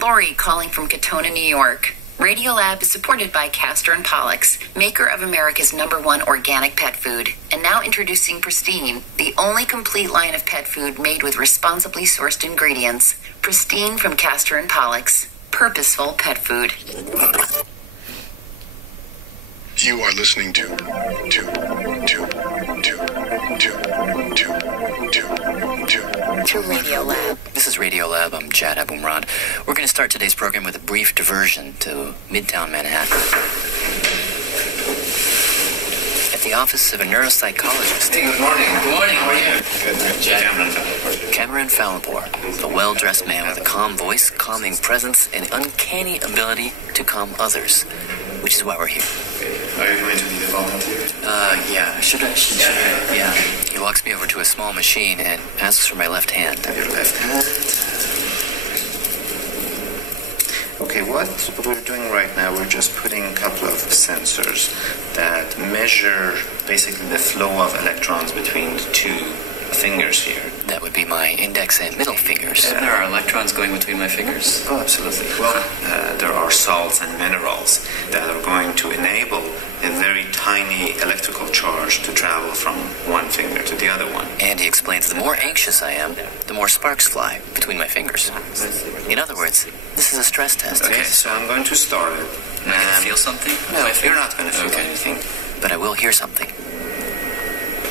Lori calling from Katona, New York. Radiolab is supported by Castor & Pollux, maker of America's #1 organic pet food, and now introducing Pristine, the only complete line of pet food made with responsibly sourced ingredients. Pristine from Castor & Pollux, purposeful pet food. You are listening to Radiolab. This is Radiolab. I'm Jad Abumrad. We're going to start today's program with a brief diversion to Midtown Manhattan. At the office of a neuropsychologist. Hey, good morning. Good morning. How are you? Good. Cameron Fallenpour, a well-dressed man with a calm voice, calming presence, and uncanny ability to calm others, which is why we're here. Are you going to be the volunteer? Yeah. Should I? Yeah. He walks me over to a small machine and asks for my left hand. Your left hand. Okay, what we're doing right now, we're just putting a couple of sensors that measure basically the flow of electrons between the two fingers here. That would be my index and middle fingers. There are electrons going between my fingers? Oh, absolutely. Well, there are salts and minerals that are going to enable a very tiny electrical charge to travel from one finger to the other one. And he explains the more anxious I am, the more sparks fly between my fingers. In other words, this is a stress test. Okay, so I'm going to start it. Am I going to feel something? No, you're not going to feel anything. But I will hear something.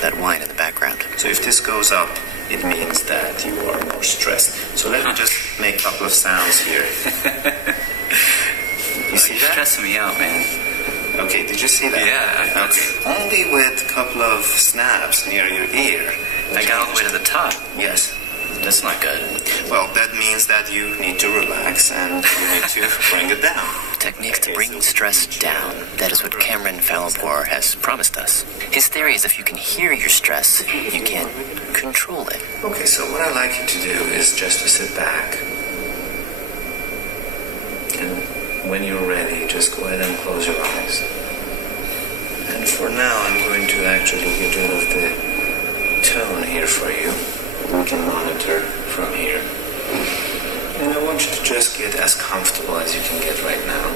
That whine in the background. So if this goes up, it means that you are more stressed. So let me just make a couple of sounds here. You see that? You're stressing me out, man. Okay, did you see that? Yeah. Okay. Only with a couple of snaps near your ear. I got all the way to the top. Yes. That's not good. Well, that means that you need to relax and you need to bring it down. Techniques to bring stress down. That is what Cameron Fallenpour has promised us. His theory is if you can hear your stress, you can control it. Okay, so what I'd like you to do is just to sit back. And when you're ready, just go ahead and close your eyes. And for now, I'm going to actually get rid of the tone here for you. We can monitor from here. And I want you to just get as comfortable as you can get right now.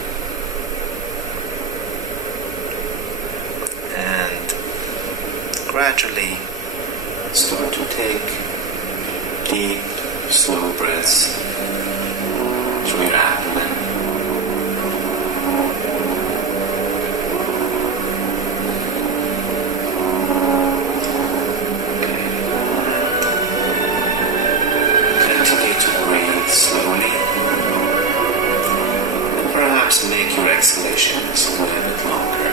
And gradually start to take deep, slow breaths through your abdomen. Slowly, and perhaps make your exhalations a little bit longer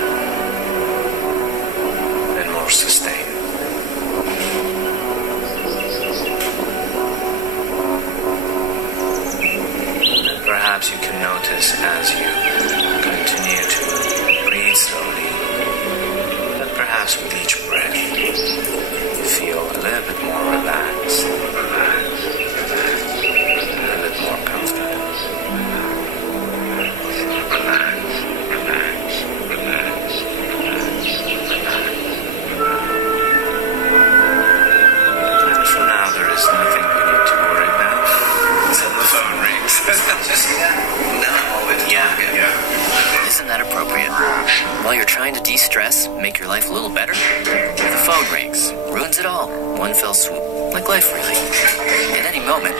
and more sustained. And perhaps you can notice as you continue to breathe slowly that perhaps with each breath you feel a little bit more relaxed. More comfortable. And for now, there is nothing we need to worry about. Until the phone rings. No. Yeah. Isn't that appropriate? While you're trying to de-stress, make your life a little better, the phone rings. Ruins it all. One fell swoop. Like life, really. At any moment,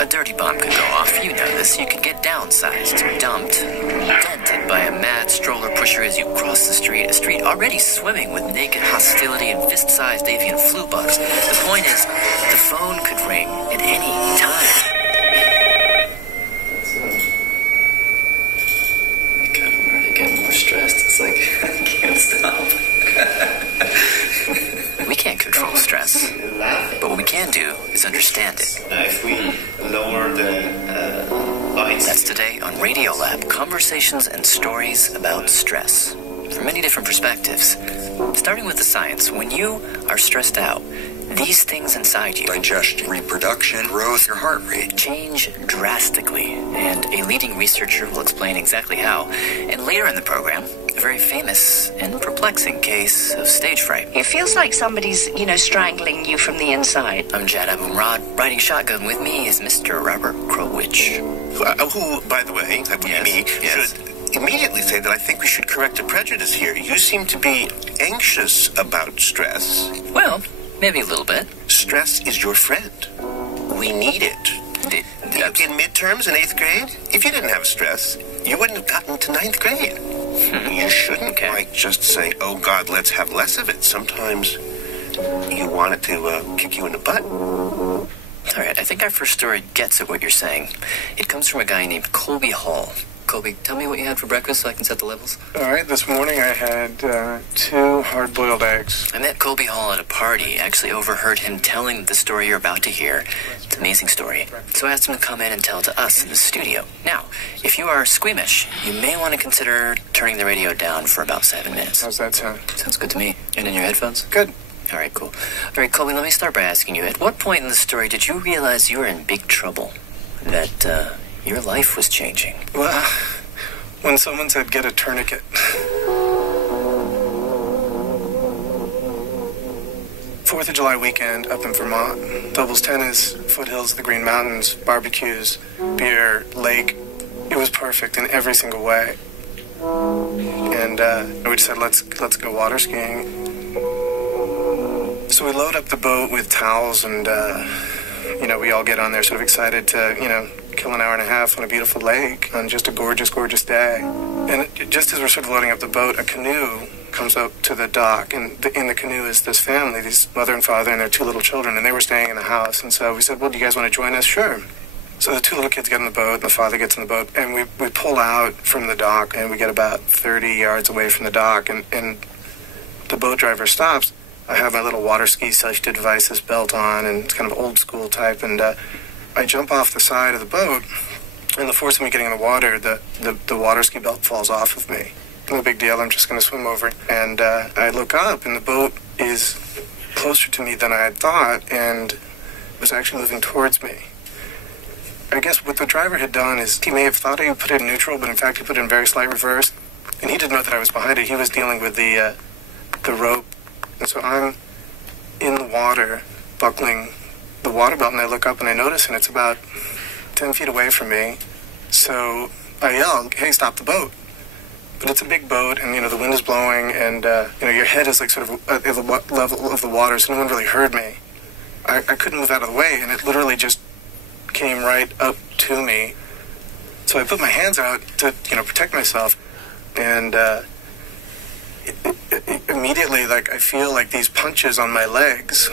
a dirty bomb could go off. You know this. You could get downsized, dumped, dented by a mad stroller pusher as you cross the street. A street already swimming with naked hostility and fist-sized avian flu bugs. The point is, the phone could ring at any time. God, I'm already getting more stressed. It's like, I can't stop. We can't control stress. But what we can do is understand it. If we lower the lights. That's today on Radiolab, conversations and stories about stress from many different perspectives. Starting with the science, when you are stressed out, these things inside you, digestion, reproduction, growth, your heart rate, change drastically. And a leading researcher will explain exactly how. And later in the program, a very famous and perplexing case of stage fright. It feels like somebody's, strangling you from the inside. I'm Jad Abumrad. Riding shotgun with me is Mr. Robert Krulwich. who, by the way, that would be me, should immediately say that I think we should correct a prejudice here. You seem to be anxious about stress. Well, maybe a little bit. Stress is your friend. We need it. In midterms in 8th grade, if you didn't have stress, you wouldn't have gotten to 9th grade. You shouldn't just say, oh, God, let's have less of it. Sometimes you want it to kick you in the butt. All right, I think our first story gets at what you're saying. It comes from a guy named Colby Hall. Colby, tell me what you had for breakfast so I can set the levels. All right, this morning I had 2 hard-boiled eggs. I met Colby Hall at a party. Actually overheard him telling the story you're about to hear. It's an amazing story. So I asked him to come in and tell it to us in the studio. Now, if you are squeamish, you may want to consider turning the radio down for about 7 minutes. How's that sound? Sounds good to me. And in your headphones? Good. All right, cool. All right, Colby, let me start by asking you, at what point in the story did you realize you were in big trouble? That, your life was changing? Well, when someone said, get a tourniquet. 4th of July weekend up in Vermont. Doubles tennis, foothills of the Green Mountains, barbecues, beer, lake. It was perfect in every single way. And we just said, let's go water skiing. So we load up the boat with towels and, we all get on there sort of excited to, kill an hour and a half on a beautiful lake on just a gorgeous, gorgeous day. And just as we're sort of loading up the boat, a canoe comes up to the dock, and in the canoe is this family, these mother and father and their 2 little children, and they were staying in the house. And so we said, well, do you guys want to join us? Sure. So the 2 little kids get in the boat, and the father gets in the boat, and we pull out from the dock, and we get about 30 yards away from the dock, and the boat driver stops. I have my little water ski safety devices belt on, and it's kind of old school type, and I jump off the side of the boat, and the force of me getting in the water, the water ski belt falls off of me. No big deal, I'm just going to swim over. And I look up, and the boat is closer to me than I had thought, and was actually moving towards me. I guess what the driver had done is he may have thought he put it in neutral, but in fact he put it in very slight reverse, and he didn't know that I was behind it. He was dealing with the rope, and so I'm in the water, buckling the water belt, and I look up and I notice, and it's about 10 feet away from me. So I yell, hey, stop the boat. But it's a big boat, and the wind is blowing, and your head is like sort of at the level of the water, so no one really heard me. I couldn't move out of the way, and it literally just came right up to me. So I put my hands out to protect myself, and immediately, like, I feel like these punches on my legs,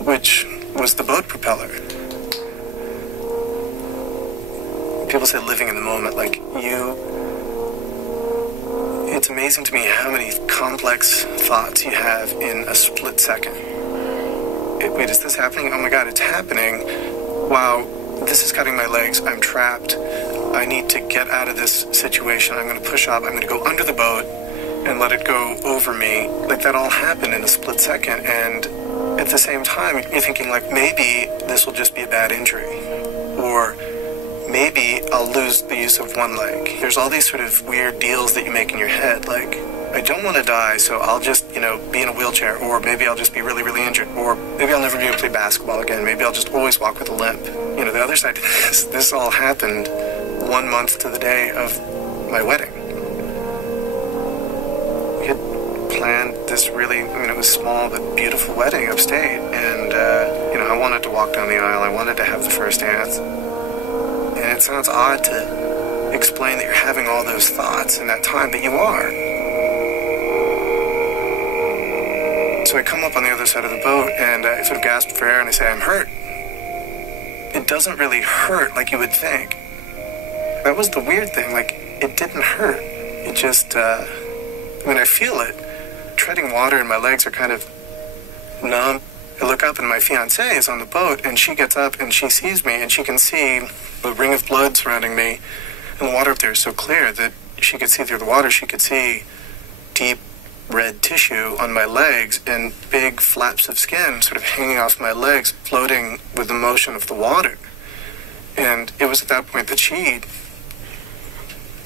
which was the boat propeller. People say living in the moment, like it's amazing to me how many complex thoughts you have in a split second. Wait, is this happening? Oh my God, it's happening. Wow, this is cutting my legs. I'm trapped. I need to get out of this situation. I'm going to push up. I'm going to go under the boat and let it go over me. Like, that all happened in a split second, and at the same time, you're thinking, like, maybe this will just be a bad injury, or maybe I'll lose the use of one leg. There's all these sort of weird deals that you make in your head, like, I don't want to die, so I'll just, be in a wheelchair, or maybe I'll just be really, really injured, or maybe I'll never be able to play basketball again, maybe I'll just always walk with a limp. The other side to this all happened 1 month to the day of my wedding. We had planned this really, it was small but beautiful wedding upstate, and, I wanted to walk down the aisle, I wanted to have the first dance. And it sounds odd to explain that you're having all those thoughts in that time, but you are. So I come up on the other side of the boat, and I sort of gasp for air, and I say, I'm hurt. It doesn't really hurt like you would think. That was the weird thing, like, it didn't hurt. It just, I feel it. Treading water and my legs are kind of numb. I look up, and my fiancée is on the boat, and she gets up, and she sees me, and she can see the ring of blood surrounding me, and the water up there is so clear that she could see through the water. She could see deep red tissue on my legs and big flaps of skin sort of hanging off my legs, floating with the motion of the water. And it was at that point that she,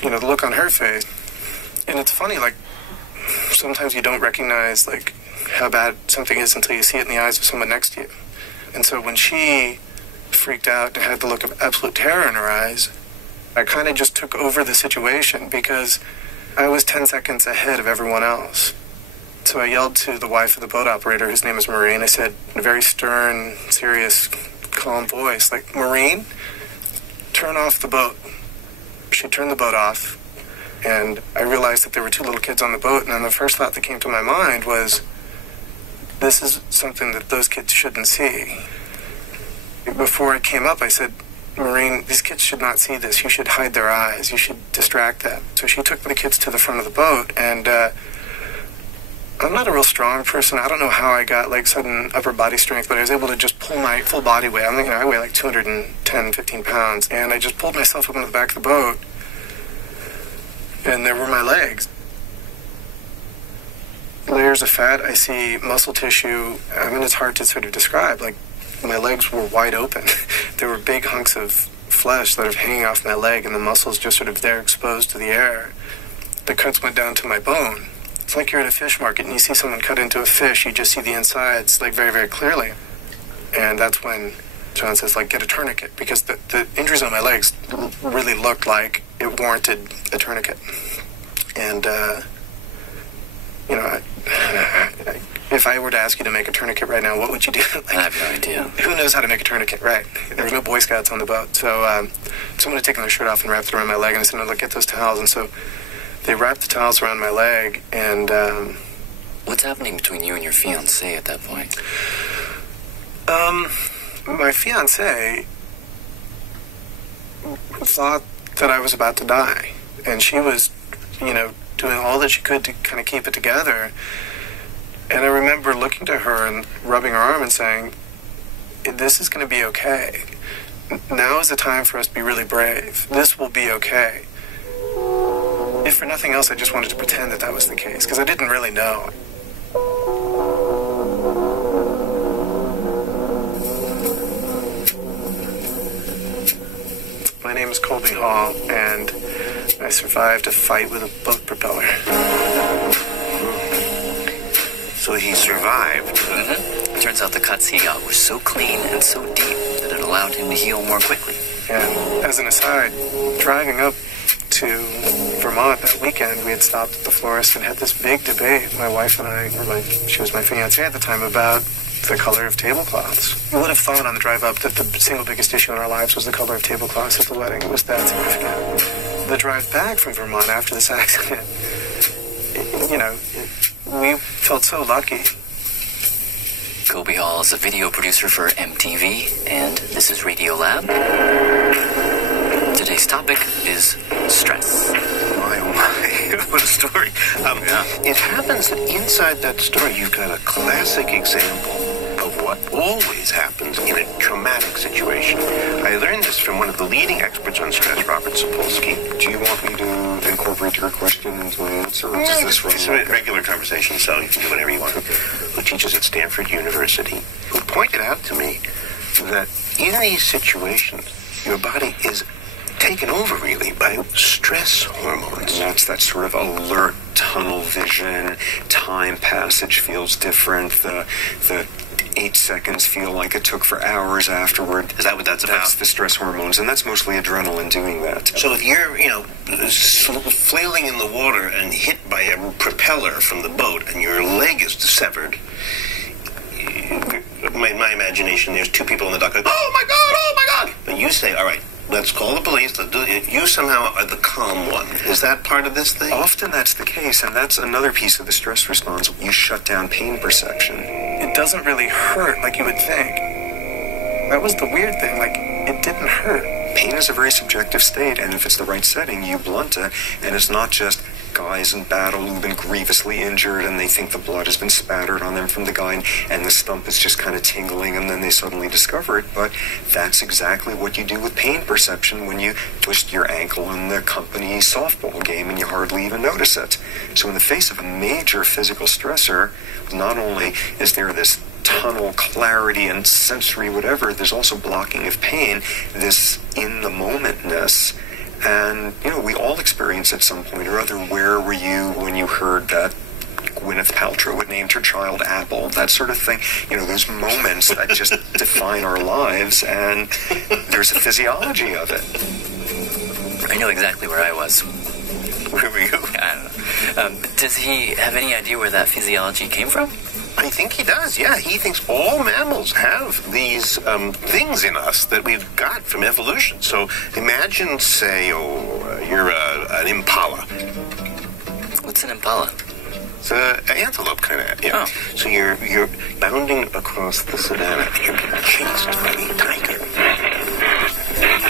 the look on her face. And it's funny, like, sometimes you don't recognize, like, how bad something is until you see it in the eyes of someone next to you. And so when she freaked out and had the look of absolute terror in her eyes. I kind of just took over the situation because I was 10 seconds ahead of everyone else. So I yelled to the wife of the boat operator, whose name is Maureen. I said in a very stern, serious, calm voice, like, Maureen, turn off the boat. She turned the boat off, and I realized that there were 2 little kids on the boat, and then the first thought that came to my mind was, this is something that those kids shouldn't see. Before it came up, I said, Maureen, these kids should not see this. You should hide their eyes. You should distract them. So she took the kids to the front of the boat, and I'm not a real strong person. I don't know how I got, like, sudden upper body strength, but I was able to just pull my full body weight. I'm thinking I weigh like 210, 15 pounds, and I just pulled myself up into the back of the boat, and there were my legs. Layers of fat, I see muscle tissue. I mean, it's hard to sort of describe. Like, my legs were wide open. There were big hunks of flesh that are hanging off my leg, and the muscles just sort of there exposed to the air. The cuts went down to my bone. It's like you're at a fish market and you see someone cut into a fish, you just see the insides, like, very, very clearly. And that's when John says, like, get a tourniquet, because the injuries on my legs really looked like it warranted a tourniquet. And, you know, if I were to ask you to make a tourniquet right now, what would you do? Like, I have no idea. Who knows how to make a tourniquet, right? There was no Boy Scouts on the boat. So someone had taken their shirt off and wrapped it around my leg, and I said, no, look, get those towels. And so they wrapped the towels around my leg, and what's happening between you and your fiancée at that point? My fiancée thought that I was about to die, and she was, you know, doing all that she could to kind of keep it together. And I remember looking to her and rubbing her arm and saying, this is going to be okay. Now is the time for us to be really brave. This will be okay. If for nothing else, I just wanted to pretend that that was the case, because I didn't really know. My name is Colby Hall, and I survived a fight with a boat propeller. So he survived. Mm-hmm. Turns out the cuts he got were so clean and so deep that it allowed him to heal more quickly. And as an aside, driving up to Vermont that weekend, we had stopped at the florist and had this big debate, my wife and I, she was my fiancée at the time, about the color of tablecloths. You would have thought on the drive up that the single biggest issue in our lives was the color of tablecloths at the wedding. It was that significant. The drive back from Vermont after this accident, we felt so lucky. Colby Hall is a video producer for MTV, and this is Radiolab. Today's topic is stress. My, oh my, what a story. It happens that inside that story you've got a classic example of what always happens in a traumatic situation. I learned this from one of the leading experts on stress, Robert Sapolsky. Do you want me to incorporate your question into my answer? Or No, it's a regular conversation, so you can do whatever you want. Who teaches at Stanford University, who pointed out to me that in these situations, your body is taken over, really, by stress hormones. And that's that sort of alert tunnel vision. Time passage feels different. The 8 seconds feel like it took for hours afterward. Is that what that's about? That's the stress hormones, and that's mostly adrenaline doing that. So if you're, flailing in the water and hit by a propeller from the boat and your leg is severed, in my imagination, there's 2 people in the dock going, oh my God! And you say, all right, let's call the police. You somehow are the calm one. Is that part of this thing? Often that's the case, and that's another piece of the stress response. You shut down pain perception. It doesn't really hurt like you would think. That was the weird thing. Like, it didn't hurt. Pain is a very subjective state, and if it's the right setting, you blunt it, and it's not just guys in battle who've been grievously injured and they think the blood has been spattered on them from the gun and the stump is just kind of tingling and then they suddenly discover it. But that's exactly what you do with pain perception when you twist your ankle in the company softball game and you hardly even notice it. So in the face of a major physical stressor, not only is there this tunnel clarity and sensory whatever, there's also blocking of pain, this in-the-momentness. And, we all experience at some point or other. Where were you when you heard that Gwyneth Paltrow had named her child Apple, that sort of thing. You know, those moments that just define our lives, and there's a physiology of it. I know exactly where I was. Where were you? I don't know. Does he have any idea where that physiology came from? I think he does, yeah. He thinks all mammals have these things in us that we've got from evolution. So imagine, say, you're an impala. What's an impala? It's an antelope kind of, yeah. Oh. So you're bounding across the savannah and you're being chased by a tiger.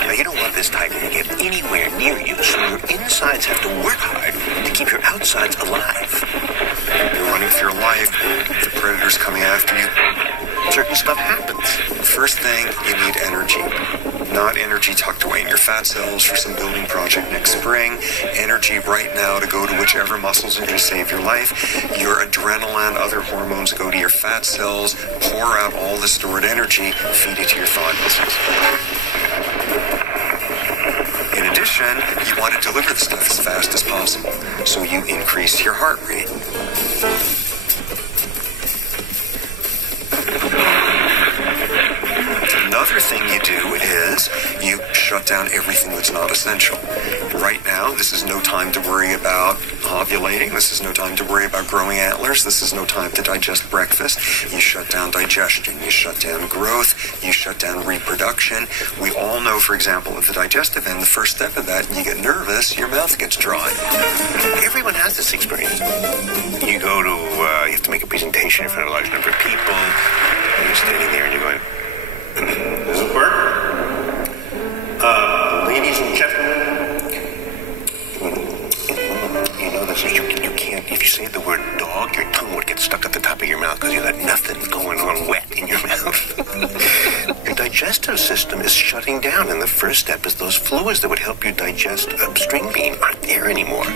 Now, you don't want this tiger to get anywhere near you, so your insides have to work hard to keep your outsides alive. You're running for your life, the predator's coming after you. Certain stuff happens. First thing, you need energy. Not energy tucked away in your fat cells for some building project next spring. Energy right now to go to whichever muscles are going to save your life. Your adrenaline, other hormones go to your fat cells, pour out all the stored energy, feed it to your thigh muscles. In addition, you want to deliver the stuff as fast as possible, so you increase your heart rate. Another thing you do is you shut down everything that's not essential. Right now, this is no time to worry about ovulating. This is no time to worry about growing antlers. This is no time to digest breakfast. You shut down digestion. You shut down growth. You shut down reproduction. We all know, for example, at the digestive end, the first step of that, you get nervous, your mouth gets dry. Everyone has this experience. You go to, you have to make a presentation in front of a large number of people, and you're standing there and you're going, does it work? Ladies and gentlemen, you know this is, you can't, if you say the word dog, your tongue would get stuck at the top of your mouth because you got nothing going on wet in your mouth. Your digestive system is shutting down, and the first step is those fluids that would help you digest a string bean aren't there anymore.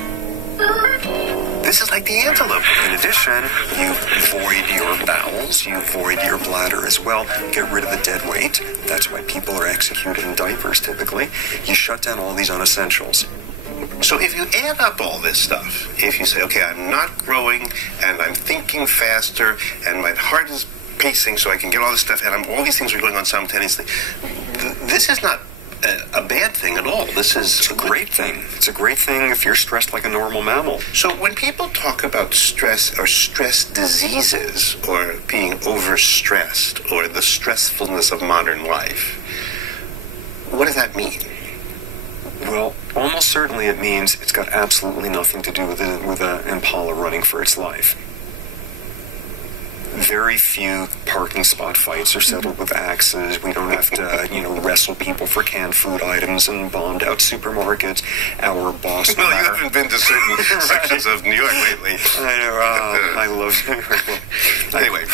This is like the antelope. In addition, you void your bowels, you void your bladder as well, get rid of the dead weight. That's why people are executed in diapers typically. You shut down all these unessentials. So if you add up all this stuff, if you say, okay, I'm not growing, and I'm thinking faster, and my heart is pacing so I can get all this stuff, and all these things are going on simultaneously, this is not a bad thing at all. This is a great thing. It's a great thing if you're stressed like a normal mammal. So when people talk about stress or stress diseases or being overstressed or the stressfulness of modern life, what does that mean? Well, almost certainly it means it's got absolutely nothing to do with an impala running for its life. Very few parking spot fights are settled with axes. We don't have to, wrestle people for canned food items and bombed out supermarkets. Our boss... Well, you haven't been to certain sections of New York lately. I know. I love New York. Anyway.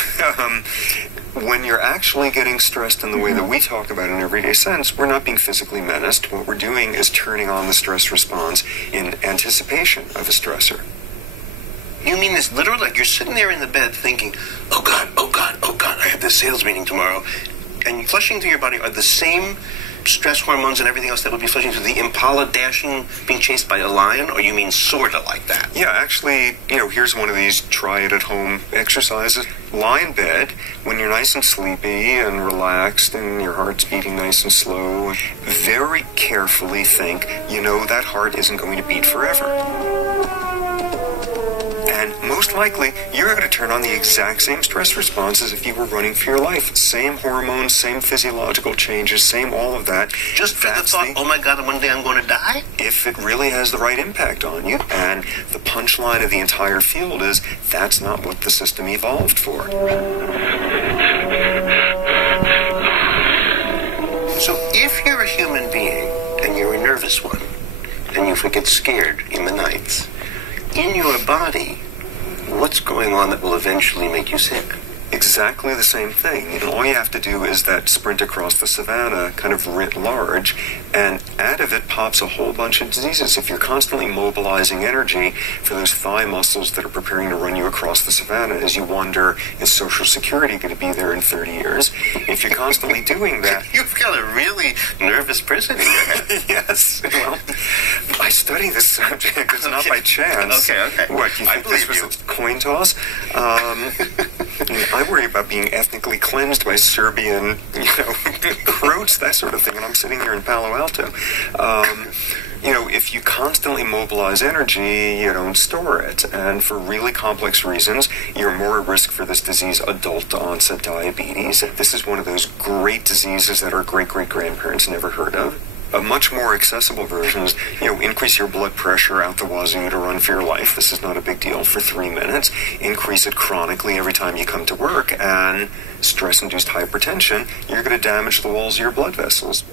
When you're actually getting stressed in the way that we talk about in everyday sense, we're not being physically menaced. What we're doing is turning on the stress response in anticipation of a stressor. You mean this literally, like you're sitting there in the bed thinking, oh God, I have this sales meeting tomorrow, and flushing through your body are the same stress hormones and everything else that would be flushing through the impala dashing, being chased by a lion, or you mean sort of like that? Yeah, actually, here's one of these try-it-at-home exercises. Lie in bed when you're nice and sleepy and relaxed and your heart's beating nice and slow. Very carefully think, that heart isn't going to beat forever. And most likely, you're going to turn on the exact same stress response as if you were running for your life. Same hormones, same physiological changes, same all of that. Just for the thought, oh my God, one day I'm going to die? If it really has the right impact on you. And the punchline of the entire field is, that's not what the system evolved for. So if you're a human being, and you're a nervous one, and you get scared in the nights, in your body, what's going on that will eventually make you sick? Exactly the same thing. And all you have to do is that sprint across the savannah, kind of writ large, and out of it pops a whole bunch of diseases. If you're constantly mobilizing energy for those thigh muscles that are preparing to run you across the savannah, as you wonder, is Social Security going to be there in 30 years? If you're constantly doing that... You've got a really nervous person in your head. Yes. Well, I study this subject. It's not by chance. Okay. What, you think this was a coin toss? I worry about being ethnically cleansed by Serbian, recruits, that sort of thing, and I'm sitting here in Palo Alto. If you constantly mobilize energy, you don't store it. And for really complex reasons, you're more at risk for this disease, adult-onset diabetes. This is one of those great diseases that our great-great-grandparents never heard of. A much more accessible version is, increase your blood pressure out the wazoo to run for your life. This is not a big deal for 3 minutes. Increase it chronically every time you come to work. And stress-induced hypertension, you're going to damage the walls of your blood vessels.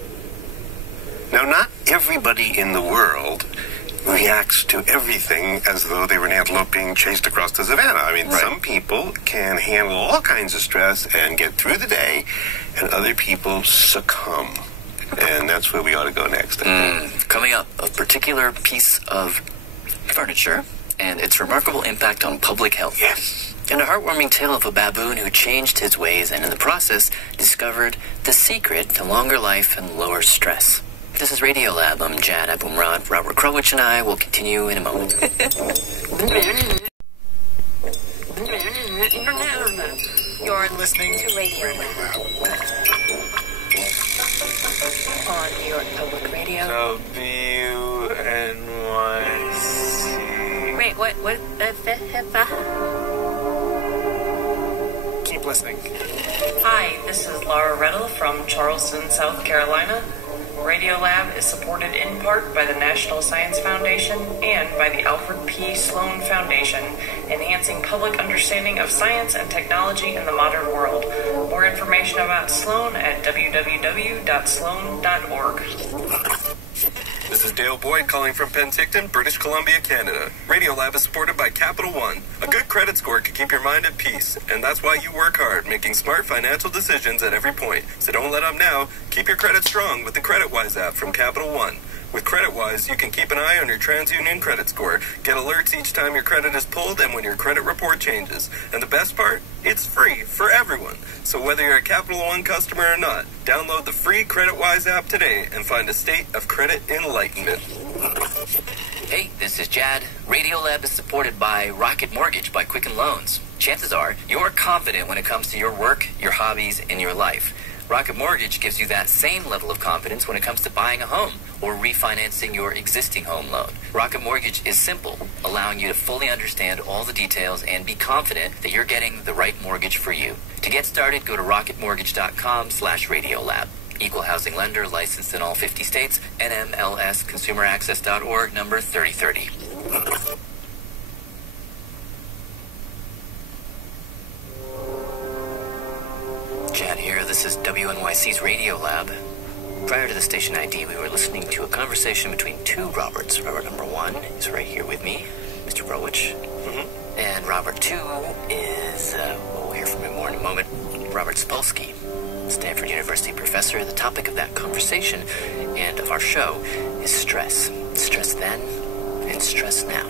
Now, not everybody in the world reacts to everything as though they were an antelope being chased across the savannah. I mean, Some people can handle all kinds of stress and get through the day, and other people succumb. And that's where we ought to go next. Coming up, a particular piece of furniture and its remarkable impact on public health. Yes. And a heartwarming tale of a baboon who changed his ways and in the process discovered the secret to longer life and lower stress. This is Radiolab. I'm Jad Abumrad. Robert Krulwich and I will continue in a moment. You're listening to Radiolab on New York Public Radio. WNYC. Wait, what? Keep listening. Hi, this is Laura Reddle from Charleston, South Carolina. Radiolab is supported in part by the National Science Foundation and by the Alfred P. Sloan Foundation, enhancing public understanding of science and technology in the modern world. More information about Sloan at www.sloan.org. This is Dale Boyd calling from Penticton, British Columbia, Canada. Radiolab is supported by Capital One. A good credit score can keep your mind at peace, and that's why you work hard, making smart financial decisions at every point. So don't let up now. Keep your credit strong with the CreditWise app from Capital One. With CreditWise, you can keep an eye on your TransUnion credit score, get alerts each time your credit is pulled and when your credit report changes. And the best part? It's free for everyone. So whether you're a Capital One customer or not, download the free CreditWise app today and find a state of credit enlightenment. Hey, this is Jad. Radiolab is supported by Rocket Mortgage by Quicken Loans. Chances are you're confident when it comes to your work, your hobbies, and your life. Rocket Mortgage gives you that same level of confidence when it comes to buying a home or refinancing your existing home loan. Rocket Mortgage is simple, allowing you to fully understand all the details and be confident that you're getting the right mortgage for you. To get started, go to rocketmortgage.com/Radiolab. Equal housing lender, licensed in all 50 states, NMLS consumeraccess.org, number 3030. Chad here. This is WNYC's Radiolab. Prior to the station ID, we were listening to a conversation between two Roberts. Robert number 1 is right here with me, Mr. Browich. And Robert 2 is, we'll hear from him more in a moment, Robert Spolsky, Stanford University professor. The topic of that conversation and of our show is stress. Stress then and stress now.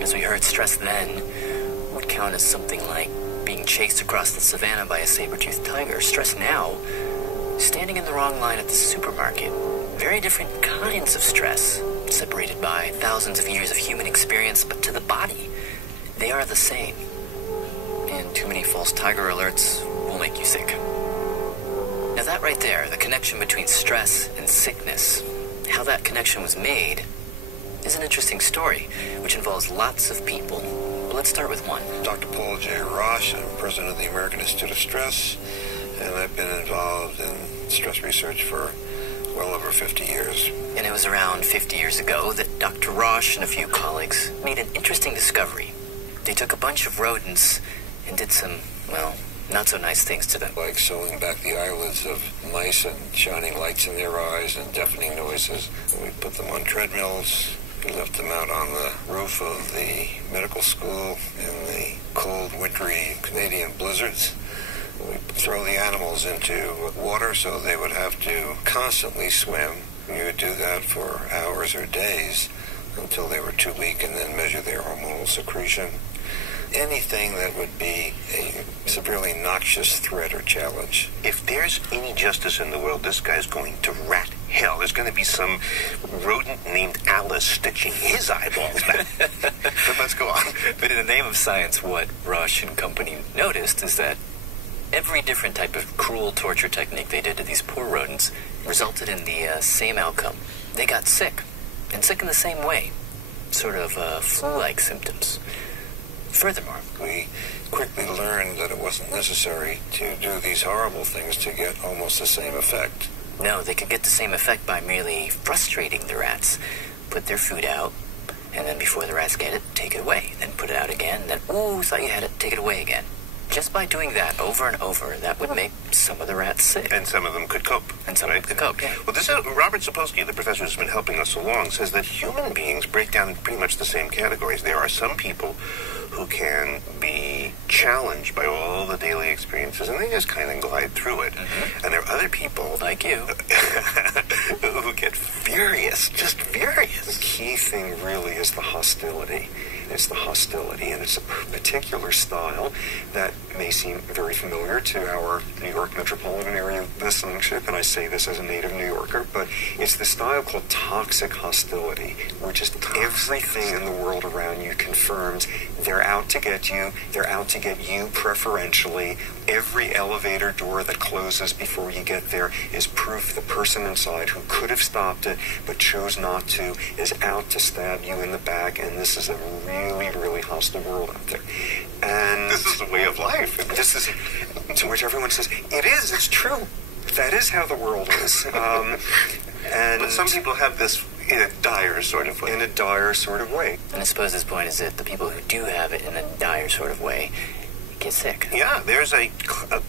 As we heard, stress then would count as something like being chased across the savannah by a saber-toothed tiger. Stress now, standing in the wrong line at the supermarket. Very different kinds of stress, separated by thousands of years of human experience, but to the body, they are the same. And too many false tiger alerts will make you sick. Now that right there, the connection between stress and sickness, how that connection was made, is an interesting story, which involves lots of people. But let's start with one. Dr. Paul J. Ross. I'm president of the American Institute of Stress, and I've been involved in stress research for well over 50 years. And it was around 50 years ago that Dr. Ross and a few colleagues made an interesting discovery. They took a bunch of rodents and did some, well, not so nice things to them. Like sewing back the eyelids of mice and shining lights in their eyes and deafening noises. And we put them on treadmills. We left them out on the roof of the medical school in the cold, wintry Canadian blizzards. We throw the animals into water so they would have to constantly swim. We would do that for hours or days until they were too weak and then measure their hormonal secretion. anything that would be a severely noxious threat or challenge. If there's any justice in the world, this guy's going to rat hell. There's going to be some rodent named Alice stitching his eyeballs back. But let's go on. But in the name of science, what Rush and company noticed is that every different type of cruel torture technique they did to these poor rodents resulted in the same outcome. They got sick, and sick in the same way, sort of flu-like symptoms. Furthermore, we quickly learned that it wasn't necessary to do these horrible things to get almost the same effect. No, they could get the same effect by merely frustrating the rats. Put their food out, and then before the rats get it, take it away. Then put it out again, then, ooh, thought you had it, take it away again. Just by doing that over and over, that would make some of the rats sick. And some of them could cope. And some of them could cope, yeah. Well, this is, Robert Sapolsky, the professor who's been helping us along, says that human beings break down in pretty much the same categories. There are some people who can be challenged by all the daily experiences, and they just kind of glide through it. Mm-hmm. And there are other people... like you. who get furious, just furious. The key thing really is the hostility. It's the hostility, and it's a particular style that may seem very familiar to our New York metropolitan area listenership, and I say this as a native New Yorker, but it's the style called toxic hostility, where just everything in the world around you confirms they're out to get you, they're out to get you preferentially. Every elevator door that closes before you get there is proof the person inside who could have stopped it but chose not to is out to stab you in the back, and this is a really, really hostile world out there. And this is a way of life. This is to which everyone says, it is, it's true. That is how the world is. And but some people have this in a dire sort of way. In a dire sort of way. And I suppose this point is that the people who do have it in a dire sort of way get sick. Yeah, there's a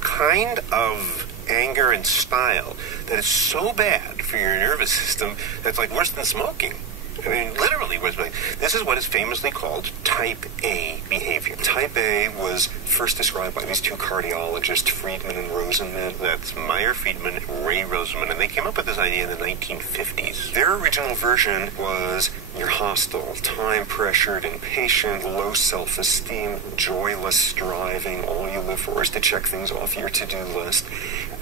kind of anger and style that is so bad for your nervous system that's like worse than smoking. I mean, literally worse than smoking. This is what is famously called type A behavior. Type A was first described by these two cardiologists, Friedman and Rosenman. That's Meyer Friedman and Ray Rosenman, and they came up with this idea in the 1950s. Their original version was you're hostile, time-pressured, impatient, low self-esteem, joyless, striving. All you live for is to check things off your to-do list.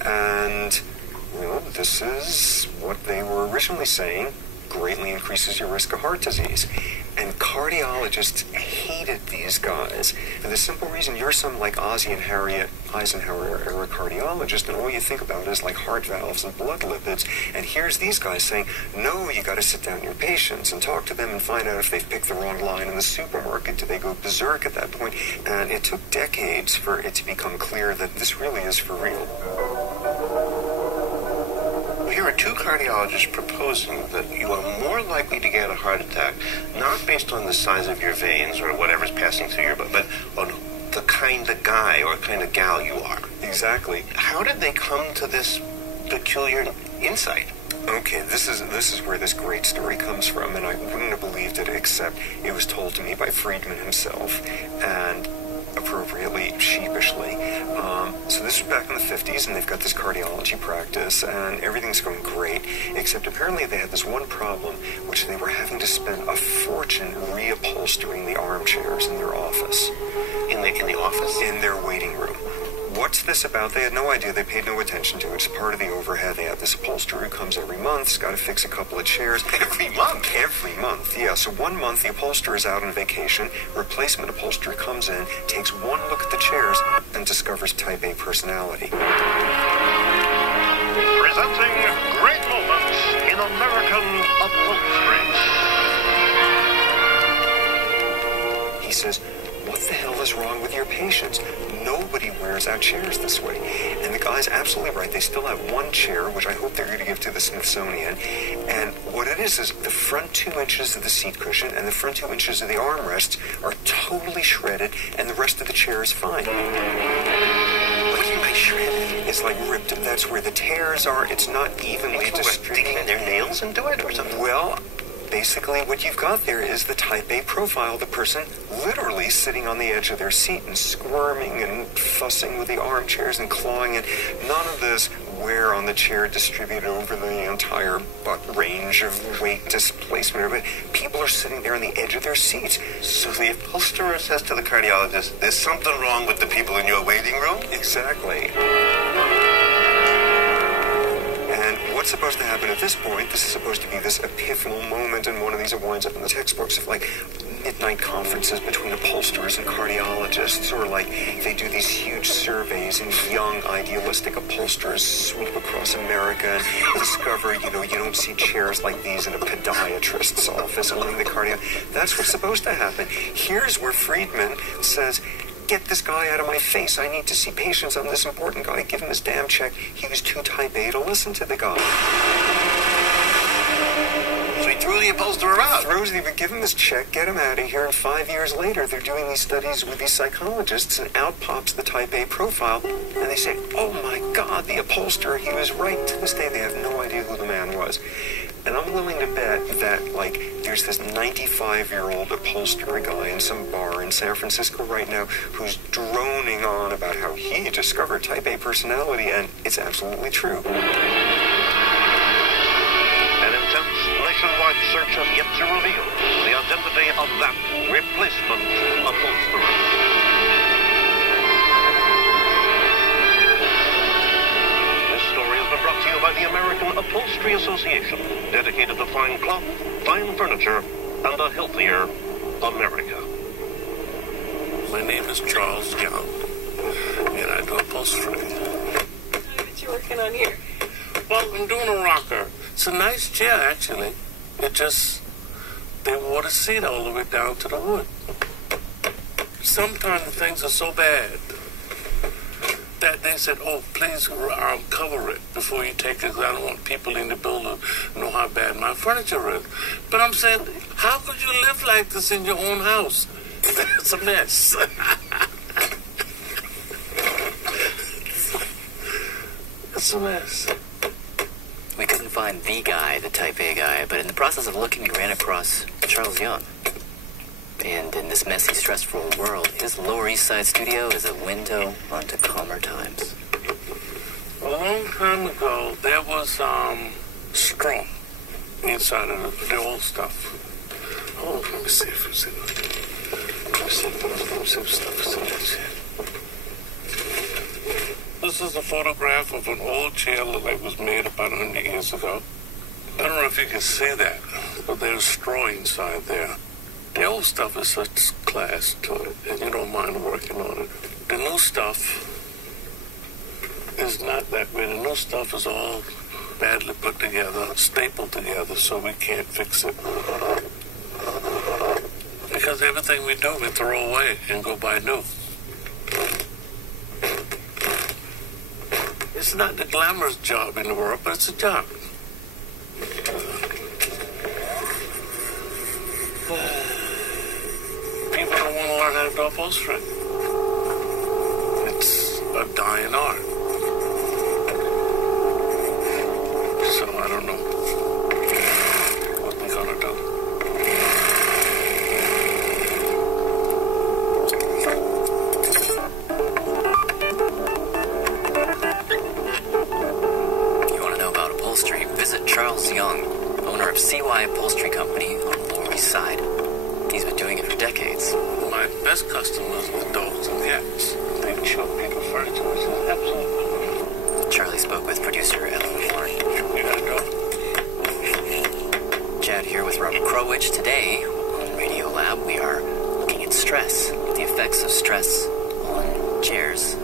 And, well, this is what they were originally saying greatly increases your risk of heart disease. And cardiologists hated these guys for the simple reason you're some like Ozzie and Harriet Eisenhower era cardiologist, and all you think about is like heart valves and blood lipids. And here's these guys saying, no, you got to sit down your patients and talk to them and find out if they've picked the wrong line in the supermarket. Do they go berserk at that point? And it took decades for it to become clear that this really is for real. Here are two cardiologists proposing that you are more likely to get a heart attack, not based on the size of your veins or whatever's passing through your blood, but on the kind of guy or kind of gal you are. Exactly. How did they come to this peculiar insight? Okay, this is where this great story comes from, and I wouldn't have believed it except it was told to me by Friedman himself, and appropriately, sheepishly. So this was back in the 50s, and they've got this cardiology practice, and everything's going great, except apparently they had this one problem, which they were having to spend a fortune reupholstering the armchairs in their office. In the office? In their waiting room. What's this about? They had no idea. They paid no attention to it. It's part of the overhead. They have this upholsterer who comes every month. He's got to fix a couple of chairs. Every month? Every month, yeah. So 1 month, the upholsterer is out on vacation. Replacement upholsterer comes in, takes one look at the chairs, and discovers type A personality. Presenting great moments in American upholstery. He says, what the hell is wrong with your patients? Nobody wears out chairs this way. And the guy's absolutely right. They still have one chair, which I hope they're going to give to the Smithsonian. And what it is the front 2 inches of the seat cushion and the front 2 inches of the armrests are totally shredded, and the rest of the chair is fine. What do you mean shredded? It's like ripped. That's where the tears are. It's not evenly distributed. Digging their nails into it or something? Well, basically what you've got there is the type A profile, the person literally sitting on the edge of their seat and squirming and fussing with the armchairs and clawing, and none of this wear on the chair distributed over the entire butt range of weight displacement. But people are sitting there on the edge of their seats. So the upholsterer says to the cardiologist, there's something wrong with the people in your waiting room? Exactly. And what's supposed to happen at this point? This is supposed to be this epiphanal moment in one of these. It winds up in the textbooks of like midnight conferences between upholsterers and cardiologists, or like they do these huge surveys and young idealistic upholsterers sweep across America and discover, you don't see chairs like these in a podiatrist's office, only the cardio. That's what's supposed to happen. Here's where Friedman says, get this guy out of my face. I need to see patients on this important guy. Give him his damn check. He was too type A to listen to the guy. So he threw the upholsterer out. Give him his check, get him out of here, and 5 years later, they're doing these studies with these psychologists, and out pops the type A profile, and they say, oh my God, the upholsterer, he was right. To this day, they have no idea who the man was. And I'm willing to bet that, there's this 95-year-old upholsterer guy in some bar in San Francisco right now who's droning on about how he discovered type A personality, and it's absolutely true. An intense nationwide search has yet to reveal the identity of that replacement upholsterer. This story has been brought to you by the American Upholstery Association, dedicated to fine cloth, fine furniture, and a healthier America. My name is Charles Young, and I do upholstery. What you working on here? Well, I'm doing a rocker. It's a nice chair, actually. It just, they wore the seat all the way down to the wood. Sometimes the things are so bad that they said, oh, please cover it before you take it, because I don't want people in the building to know how bad my furniture is. But I'm saying, how could you live like this in your own house? It's a mess. It's a mess. We couldn't find the guy, the type A guy, but in the process of looking, we ran across Charles Young. And in this messy, stressful world, his Lower East Side studio is a window onto calmer times. A long time ago, there was straw inside of the old stuff. Oh, let me see if it's in there. Let me see if stuff is in there. This is a photograph of an old chair that was made about 100 years ago. I don't know if you can see that, but there's straw inside there. The old stuff is such class to it, and you don't mind working on it. The new stuff is not that way. The new stuff is all badly put together, stapled together, so we can't fix it. Because everything we do, we throw away and go buy new. It's not the glamorous job in the world, but it's a job. People don't want to learn how to do upholstery. It's a dying art. So I don't know what we're gonna do. Visit Charles Young, owner of CY Upholstery Company on the Lower East Side. He's been doing it for decades. My best customers are dogs and cats. They show people furniture, which is absolutely wonderful. Charlie spoke with producer Ellen Warren. You got a dog? Chad here with Robert Krowich. Today on Radiolab, we are looking at stress, the effects of stress on chairs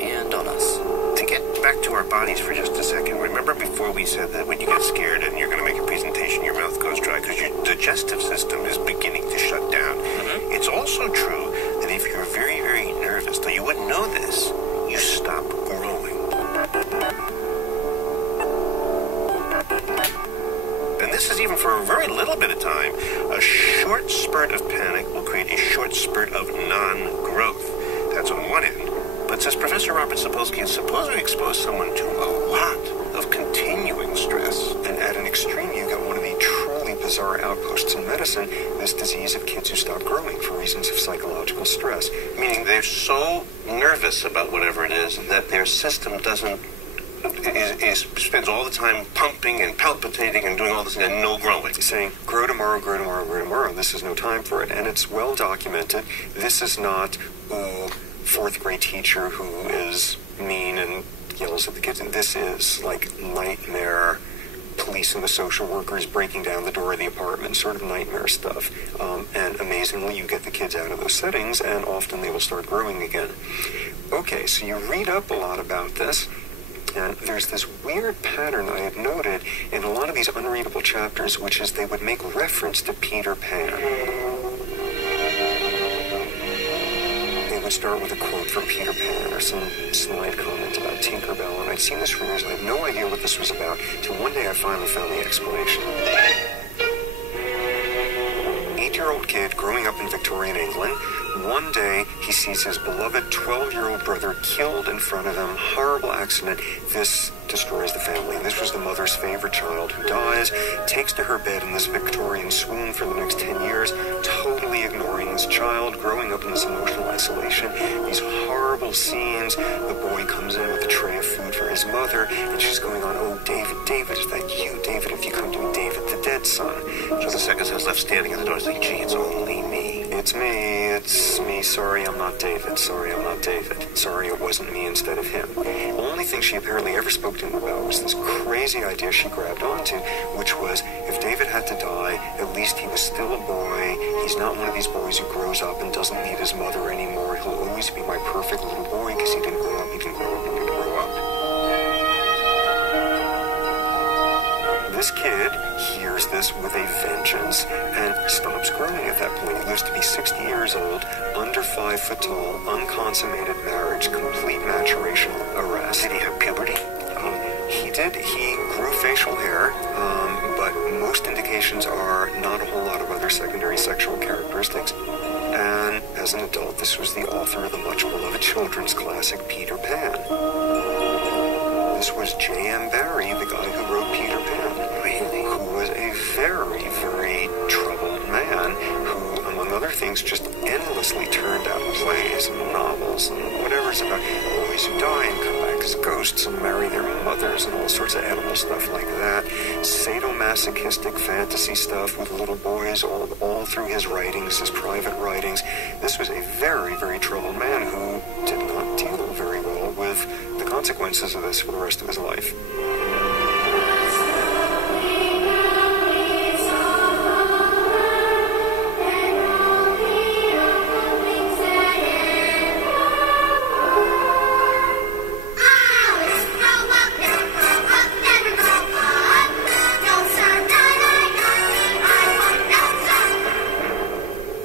and on us. To get back to our bodies for just a second, remember before we said that when you get scared and you're going to make a presentation, your mouth goes dry because your digestive system is beginning to shut down. Mm-hmm. It's also true that if you're very, very nervous, though you wouldn't know this, you stop growing. And this is even for a very little bit of time. A short spurt of panic will create a short spurt of non-growth. That's on one end. But says Professor Robert Sapolsky, suppose we expose someone to a lot of continuing stress. And at an extreme, you get one of the truly bizarre outposts in medicine, this disease of kids who stop growing for reasons of psychological stress. Meaning they're so nervous about whatever it is that their system doesn't spends all the time pumping and palpitating and doing all this and no growing. He's saying, grow tomorrow, grow tomorrow, grow tomorrow. This is no time for it. And it's well documented. This is not a fourth grade teacher who is mean and yells at the kids. And this is like nightmare police and the social workers breaking down the door of the apartment, sort of nightmare stuff. And amazingly, you get the kids out of those settings, and often they will start growing again. Okay, so you read up a lot about this, and there's this weird pattern I had noted in a lot of these unreadable chapters, which is they would make reference to Peter Pan. They would start with a quote from Peter Pan or some snide comment about Tinkerbell, and I'd seen this for years. I had no idea what this was about, till one day I finally found the explanation. 8-year-old kid growing up in Victorian England. One day, he sees his beloved 12-year-old brother killed in front of him. Horrible accident. This destroys the family. This was the mother's favorite child who dies, takes to her bed in this Victorian swoon for the next 10 years, totally ignoring this child, growing up in this emotional isolation. These horrible scenes. The boy comes in with a tray of food for his mother, and she's going on, oh, David, David, is that you? David, if you come to me, David, the dead son. So the second son's left standing at the door saying, gee, it's only me. It's me. Sorry, I'm not David. Sorry, I'm not David. Sorry, it wasn't me instead of him. The only thing she apparently ever spoke to him about was this crazy idea she grabbed onto, which was, if David had to die, at least he was still a boy. He's not one of these boys who grows up and doesn't need his mother anymore. He'll always be my perfect little boy because he didn't grow up, he didn't grow up, he didn't grow up. This kid hears this with a vengeance and stops growing at that point. He lives to be 60 years old, under 5 foot tall, unconsummated marriage, complete maturation arrest. Did he have puberty? He did. He grew facial hair, but most indications are not a whole lot of other secondary sexual characteristics. And as an adult, this was the author of the much beloved children's classic, Peter Pan. This was J.M. Barrie, the guy who wrote Peter Pan, really, who was a very, very troubled man who, among other things, just endlessly turned out plays and novels and whatever's about boys who die and come back as ghosts and marry their mothers and all sorts of animal stuff like that. Sadomasochistic fantasy stuff with little boys all through his writings, his private writings. This was a very, very troubled man who did not deal very well with the consequences of this for the rest of his life.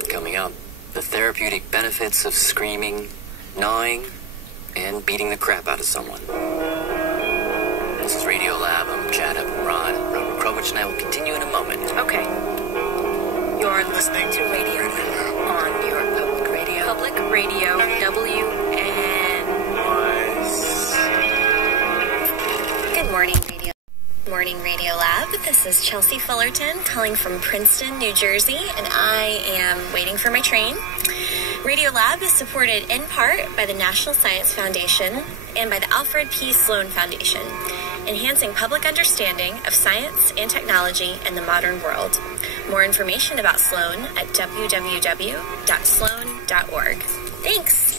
Coming up, the therapeutic benefits of screaming, gnawing, and beating the crap out of someone. This is Radiolab. I'm Chad Abumrad. Robert Krobich and I will continue in a moment. Okay. You're listening to Radiolab on your public radio. Public radio, Good morning, Radiolab. This is Chelsea Fullerton calling from Princeton, New Jersey, and I am waiting for my train. Radiolab is supported in part by the National Science Foundation and by the Alfred P. Sloan Foundation, enhancing public understanding of science and technology in the modern world. More information about Sloan at www.sloan.org. Thanks.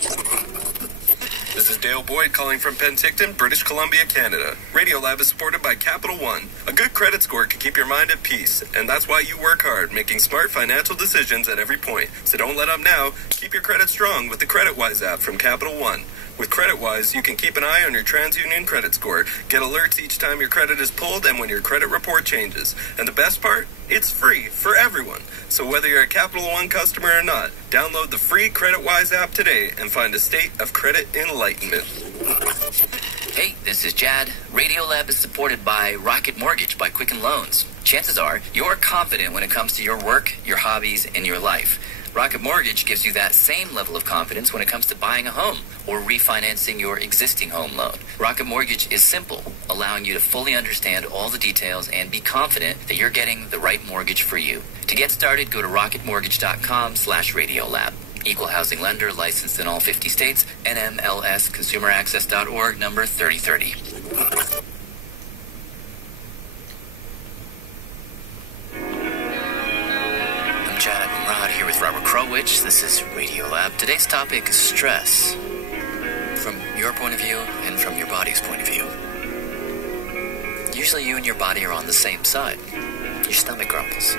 This is Dale Boyd calling from Penticton, British Columbia, Canada. Radiolab is supported by Capital One. A good credit score can keep your mind at peace, and that's why you work hard, making smart financial decisions at every point. So don't let up now. Keep your credit strong with the CreditWise app from Capital One. With CreditWise, you can keep an eye on your TransUnion credit score, get alerts each time your credit is pulled and when your credit report changes. And the best part? It's free for everyone. So whether you're a Capital One customer or not, download the free CreditWise app today and find a state of credit enlightenment. Hey, this is Jad. Radiolab is supported by Rocket Mortgage by Quicken Loans. Chances are you're confident when it comes to your work, your hobbies, and your life. Rocket Mortgage gives you that same level of confidence when it comes to buying a home or refinancing your existing home loan. Rocket Mortgage is simple, allowing you to fully understand all the details and be confident that you're getting the right mortgage for you. To get started, go to rocketmortgage.com/Radiolab. Equal housing lender, licensed in all 50 states, NMLS, consumeraccess.org, number 3030. Carl Witch. This is Radiolab. Today's topic is stress. From your point of view and from your body's point of view. Usually you and your body are on the same side. Your stomach grumbles.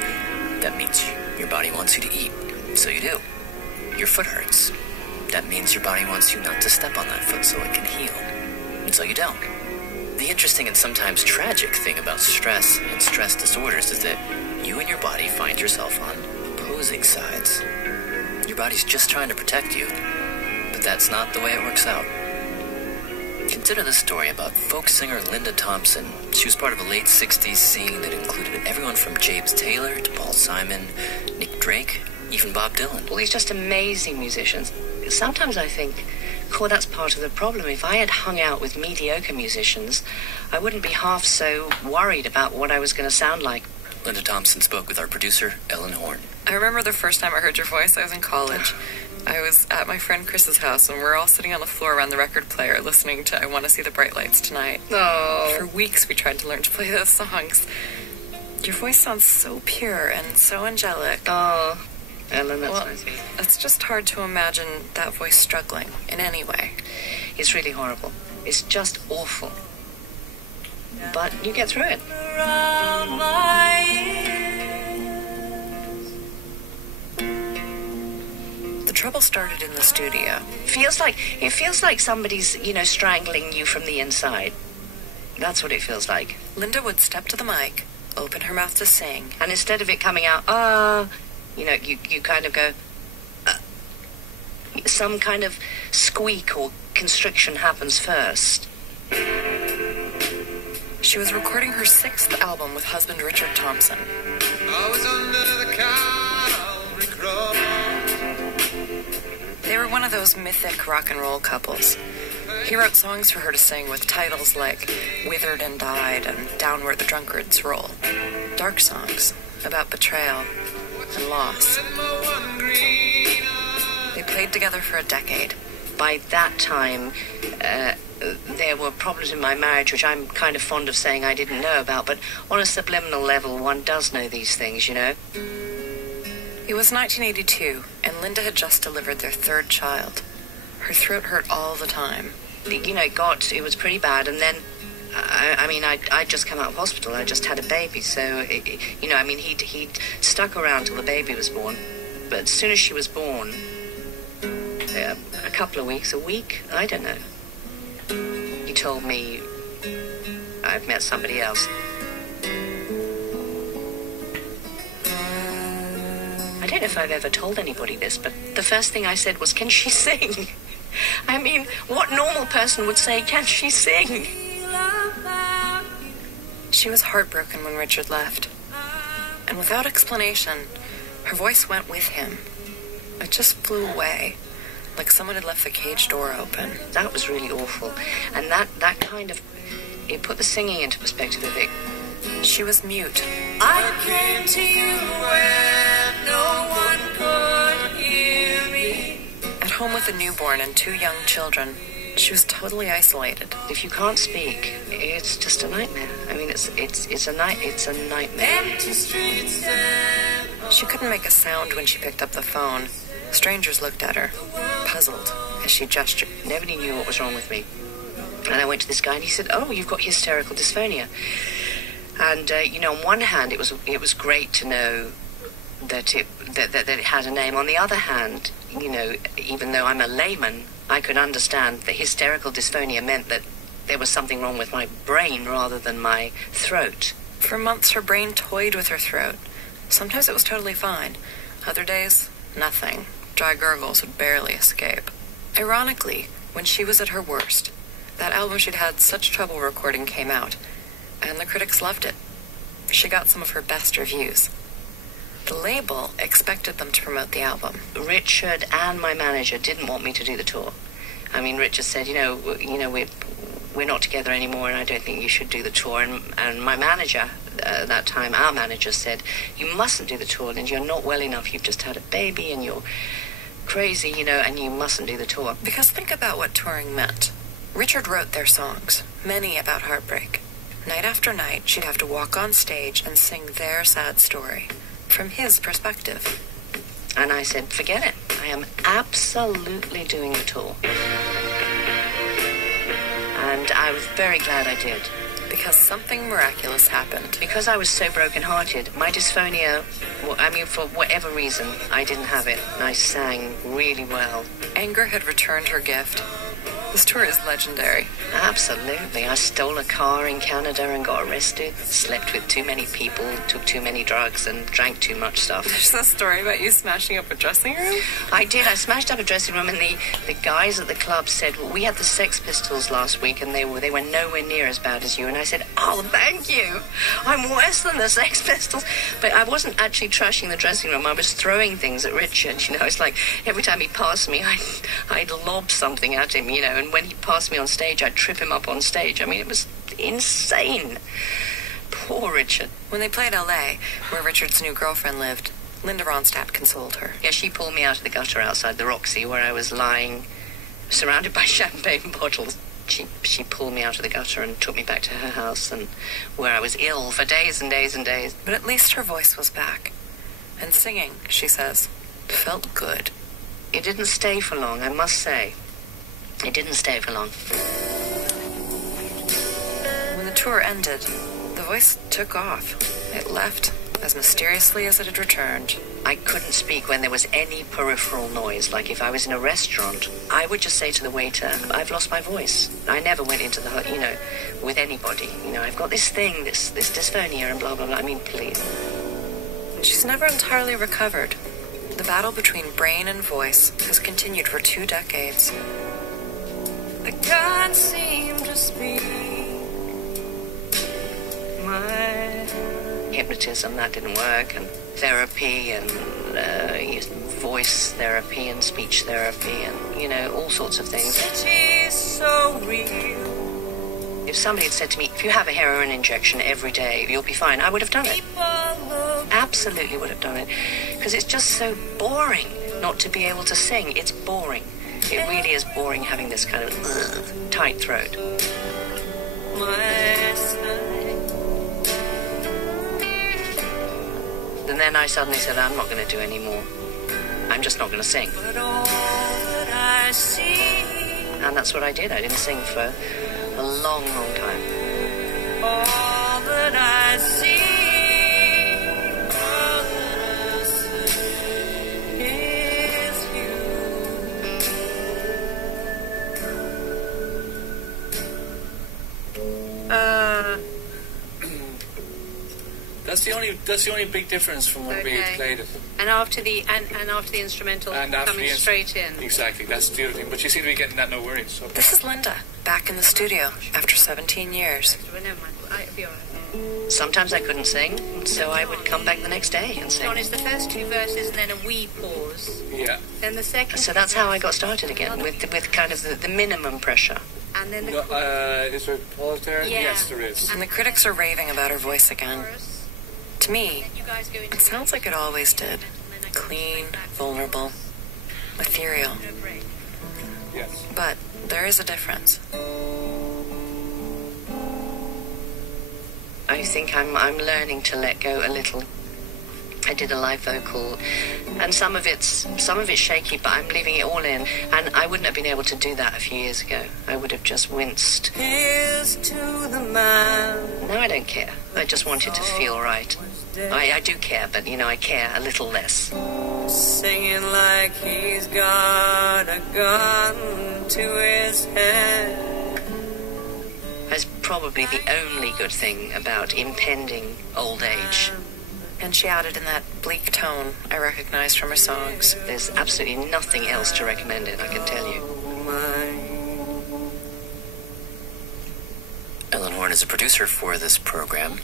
That means your body wants you to eat. So you do. Your foot hurts. That means your body wants you not to step on that foot so it can heal. And so you don't. The interesting and sometimes tragic thing about stress and stress disorders is that you and your body find yourself on opposing sides. Your body's just trying to protect you, but that's not the way it works out. Consider this story about folk singer Linda Thompson. She was part of a late 60s scene that included everyone from James Taylor to Paul Simon, Nick Drake, even Bob Dylan. All these just amazing musicians. Sometimes I think, that's part of the problem. If I had hung out with mediocre musicians, I wouldn't be half so worried about what I was going to sound like. Linda Thompson spoke with our producer, Ellen Horn. I remember the first time I heard your voice, I was in college. I was at my friend Chris's house, and we're all sitting on the floor around the record player listening to I Want to See the Bright Lights Tonight. Oh. For weeks we tried to learn to play those songs. Your voice sounds so pure and so angelic. Oh, Ellen, that's nice. It's just hard to imagine that voice struggling in any way. It's really horrible. It's just awful. But you get through it. The trouble started in the studio. It feels like somebody's, strangling you from the inside. That's what it feels like. Linda would step to the mic, open her mouth to sing, and instead of it coming out, you kind of go, some kind of squeak or constriction happens first. She was recording her 6th album with husband Richard Thompson. I was under the Calvary cross. They were one of those mythic rock and roll couples. He wrote songs for her to sing with titles like Withered and Died and Down Where the Drunkards Roll. Dark songs about betrayal and loss. They played together for a decade. By that time, there were problems in my marriage, which I'm kind of fond of saying I didn't know about, but on a subliminal level, one does know these things, It was 1982, and Linda had just delivered their 3rd child. Her throat hurt all the time. It was pretty bad, and then, I'd just come out of hospital. I just had a baby, so, he'd stuck around till the baby was born. But as soon as she was born, a couple of weeks, a week, I don't know. He told me I've met somebody else. I don't know if I've ever told anybody this, but the first thing I said was, can she sing? What normal person would say, can she sing? She was heartbroken when Richard left. And without explanation, her voice went with him. It just flew away, like someone had left the cage door open. That was really awful. And that kind of, it put the singing into perspective a bit. She was mute. I came to you when no one could hear me. At home with a newborn and 2 young children, she was totally isolated. If you can't speak, it's just a nightmare. It's a nightmare. Empty streets and she couldn't make a sound when she picked up the phone. Strangers looked at her, puzzled, as she gestured. Nobody knew what was wrong with me. And I went to this guy and he said, oh, you've got hysterical dysphonia. And, on one hand, it was great to know that it had a name. On the other hand, even though I'm a layman, I could understand that hysterical dysphonia meant that there was something wrong with my brain rather than my throat. For months, her brain toyed with her throat. Sometimes it was totally fine. Other days, nothing. Dry gurgles would barely escape. Ironically, when she was at her worst, that album she'd had such trouble recording came out, and the critics loved it. She got some of her best reviews. The label expected them to promote the album. Richard and my manager didn't want me to do the tour. Richard said, we're not together anymore, and I don't think you should do the tour. And my manager, at that time, our manager said, you mustn't do the tour, and you're not well enough. You've just had a baby, and you're crazy, and you mustn't do the tour. Because think about what touring meant. Richard wrote their songs, many about heartbreak. Night after night, she'd have to walk on stage and sing their sad story, from his perspective. And I said, forget it. I am absolutely doing the tour. And I was very glad I did. Because something miraculous happened. Because I was so broken-hearted, my dysphonia, I mean, for whatever reason, I didn't have it. I sang really well. Anger had returned her gift. This tour is legendary. Absolutely. I stole a car in Canada and got arrested. Slept with too many people, took too many drugs, and drank too much stuff. There's a story about you smashing up a dressing room? I did. I smashed up a dressing room, and the guys at the club said, well, we had the Sex Pistols last week, and they were nowhere near as bad as you. And I said, oh, thank you. I'm worse than the Sex Pistols. But I wasn't actually trashing the dressing room. I was throwing things at Richard. You know, it's like every time he passed me, I'd lob something at him, you know, and when he passed me on stage, I'd trip him up on stage. I mean, it was insane. Poor Richard. When they played L.A., where Richard's new girlfriend lived, Linda Ronstadt consoled her. Yeah, she pulled me out of the gutter outside the Roxy, where I was lying, surrounded by champagne bottles. She pulled me out of the gutter and took me back to her house, and where I was ill for days and days and days. But at least her voice was back. And singing, she says, felt good. It didn't stay for long, I must say. It didn't stay for long. When the tour ended, the voice took off. It left as mysteriously as it had returned. I couldn't speak when there was any peripheral noise. Like if I was in a restaurant, I would just say to the waiter, I've lost my voice. I never went into the, with anybody. I've got this thing, this dysphonia and blah, blah, blah. I mean, please. She's never entirely recovered. The battle between brain and voice has continued for 2 decades. I can't seem to speak. My hypnotism, that didn't work, and therapy, and voice therapy, and speech therapy, and, all sorts of things. It is so real. If somebody had said to me, if you have a heroin injection every day, you'll be fine, I would have done it. Absolutely would have done it. Because it's just so boring not to be able to sing. It's boring. It really is boring having this kind of tight throat. And then I suddenly said, I'm not going to do any more. I'm just not going to sing. And that's what I did. I didn't sing for a long, long time. All that I see. That's the only big difference from when we played it. And after the instrumental coming straight in. Exactly, that's the other thing. But you seem to be getting that no worries. So. This is Linda, back in the studio after 17 years. Never mind, I'll be all right. Sometimes I couldn't sing, so I would come back the next day and sing. John, is the first 2 verses and then a wee pause. Yeah. Then the second. So that's how I got started again, with kind of the minimum pressure. And then is there a pause there? Yeah. Yes, there is. And the critics are raving about her voice again. To me, it sounds like it always did. Clean, vulnerable, ethereal. Yes. But there is a difference. I think I'm learning to let go a little. I did a live vocal, and some of it's shaky, but I'm leaving it all in. And I wouldn't have been able to do that a few years ago. I would have just winced. Here's to the man. No, I don't care. I just want it to feel right. I do care, but, I care a little less. Singing like he's got a gun to his head. That's probably the only good thing about impending old age. And she added in that bleak tone I recognized from her songs. There's absolutely nothing else to recommend it, I can tell you. Ellen Horn is a producer for this program.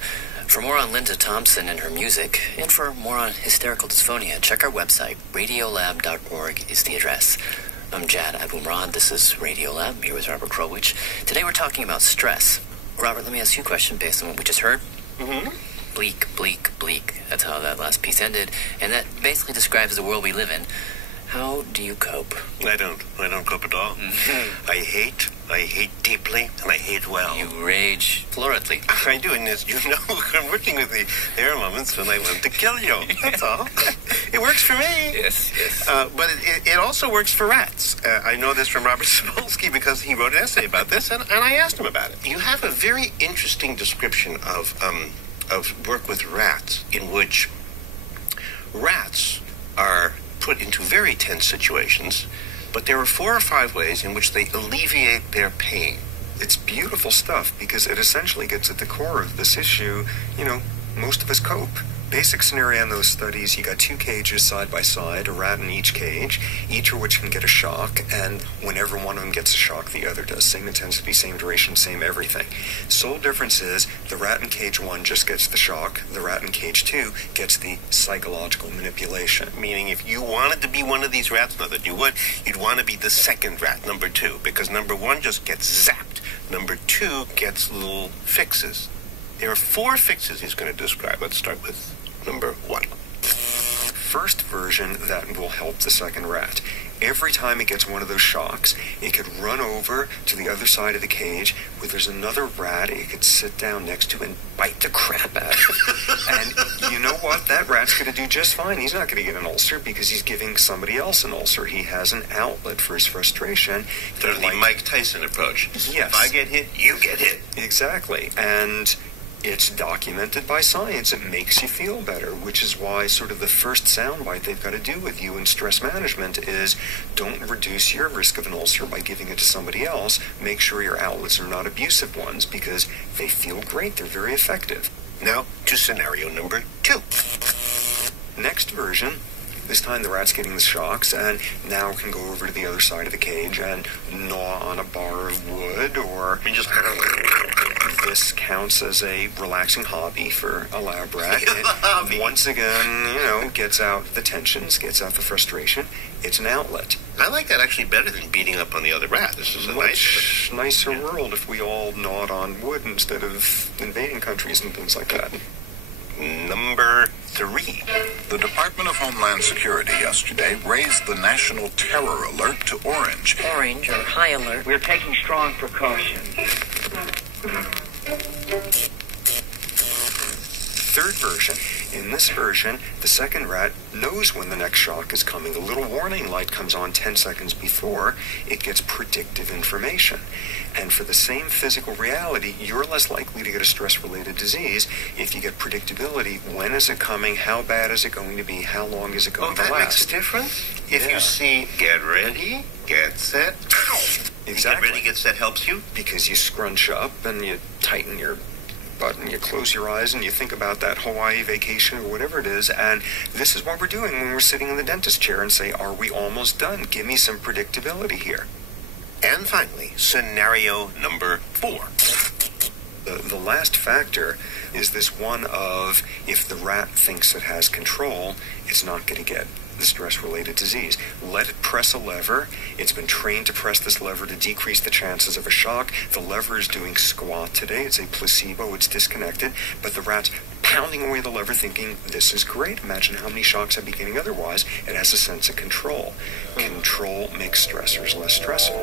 For more on Linda Thompson and her music, and for more on hysterical dysphonia, check our website. Radiolab.org is the address. I'm Jad Abumrad. This is Radiolab. I'm here with Robert Krulwich. Today we're talking about stress. Robert, let me ask you a question based on what we just heard. Mm-hmm. Bleak, bleak, bleak. That's how that last piece ended. And that basically describes the world we live in. How do you cope? I don't cope at all. Mm-hmm. I hate I hate deeply, and I hate well. You rage floridly. I do, and as you know, I'm working with the there are moments when I want to kill you. That's all. It works for me. Yes. But it also works for rats. I know this from Robert Sapolsky because he wrote an essay about this, and I asked him about it. You have a very interesting description of work with rats in which rats are put into very tense situations, but there are 4 or 5 ways in which they alleviate their pain. It's beautiful stuff because it essentially gets at the core of this issue. Most of us cope. Basic scenario in those studies, you got 2 cages side by side, a rat in each cage, each of which can get a shock, and whenever one of them gets a shock, the other does. Same intensity, same duration, same everything. Sole difference is the rat in cage 1 just gets the shock, the rat in cage 2 gets the psychological manipulation. Meaning if you wanted to be one of these rats, not that you would, you'd want to be the second rat, number 2, because number 1 just gets zapped. Number 2 gets little fixes. There are 4 fixes he's going to describe. Let's start with number 1. First version, that will help the second rat. Every time it gets one of those shocks, it could run over to the other side of the cage where there's another rat it could sit down next to and bite the crap out of it. And you know what? That rat's going to do just fine. He's not going to get an ulcer because he's giving somebody else an ulcer. He has an outlet for his frustration. There's the Mike Tyson approach. Yes. If I get hit, you get hit. Exactly. And it's documented by science. It makes you feel better, which is why sort of the first soundbite they've got to do with you in stress management is don't reduce your risk of an ulcer by giving it to somebody else. Make sure your outlets are not abusive ones because they feel great. They're very effective. Now to scenario number 2. Next version. This time the rat's getting the shocks and now can go over to the other side of the cage and gnaw on a bar of wood, or just this counts as a relaxing hobby for a lab rat. It, once again, gets out the tensions, gets out the frustration. It's an outlet. I like that actually better than beating up on the other rat. This is a much nicer world if we all gnawed on wood instead of invading countries and things like that. Number 3. The Department of Homeland Security yesterday raised the national terror alert to orange. Orange, or high alert. We're taking strong precautions. Third version. In this version, the second rat knows when the next shock is coming. A little warning light comes on 10 seconds before. It gets predictive information. And for the same physical reality, you're less likely to get a stress-related disease if you get predictability. When is it coming? How bad is it going to be? How long is it going to last? That makes a difference? If you see, get ready, get set, exactly. Get ready, get set helps you? Because you scrunch up and you tighten your butt and you close your eyes and you think about that Hawaii vacation or whatever it is, and this is what we're doing when we're sitting in the dentist chair and say, are we almost done? Give me some predictability here. And finally, scenario number 4. The last factor is this one of if the rat thinks it has control, it's not going to get the stress-related disease. Let it press a lever. It's been trained to press this lever to decrease the chances of a shock. The lever is doing squat today. It's a placebo. It's disconnected. But the rat's pounding away the lever thinking, this is great. Imagine how many shocks I'd be getting otherwise. It has a sense of control. Control makes stressors less stressful.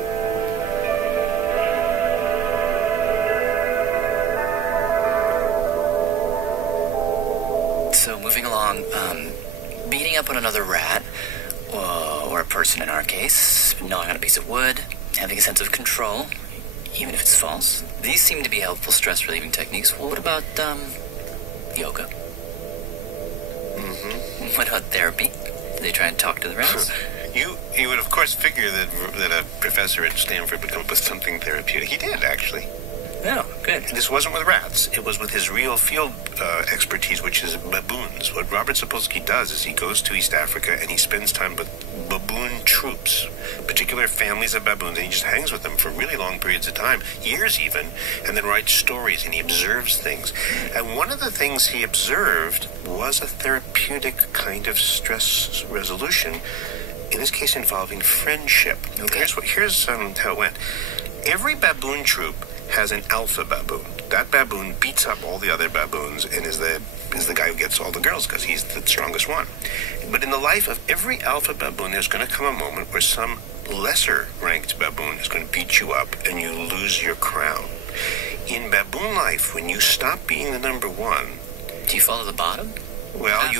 So moving along, beating up on another rat, or a person in our case, gnawing on a piece of wood, having a sense of control, even if it's false. These seem to be helpful stress-relieving techniques. Well, what about, yoga? Mm-hmm. What about therapy? Do they try and talk to the rats? You would, of course, figure that a professor at Stanford would come up with something therapeutic. He did, actually. Oh, good. This wasn't with rats. It was with his real field expertise, which is baboons. What Robert Sapolsky does is he goes to East Africa and he spends time with baboon troops, particular families of baboons, and he just hangs with them for really long periods of time, years even, and then writes stories, and he observes things. And one of the things he observed was a therapeutic kind of stress resolution, in this case involving friendship. Okay. Here's how it went. Every baboon troop has an alpha baboon. That baboon beats up all the other baboons and is the guy who gets all the girls because he's the strongest one. But in the life of every alpha baboon, there's going to come a moment where some lesser ranked baboon is going to beat you up and you lose your crown. In baboon life, when you stop being the number one, do you follow the bottom? Well,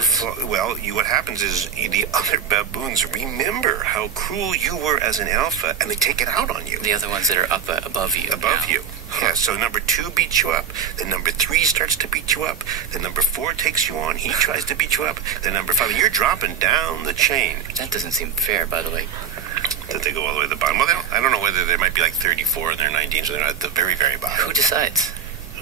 what happens is the other baboons remember how cruel you were as an alpha, and they take it out on you. The other ones that are up above you. Above you. Yeah, so number 2 beats you up, then number 3 starts to beat you up, then number 4 takes you on, he tries to beat you up, then number 5, and you're dropping down the chain. That doesn't seem fair, by the way. That they go all the way to the bottom. Well, I don't know whether there might be like 34 and they're 19, so they're not at the very, very bottom. Who decides?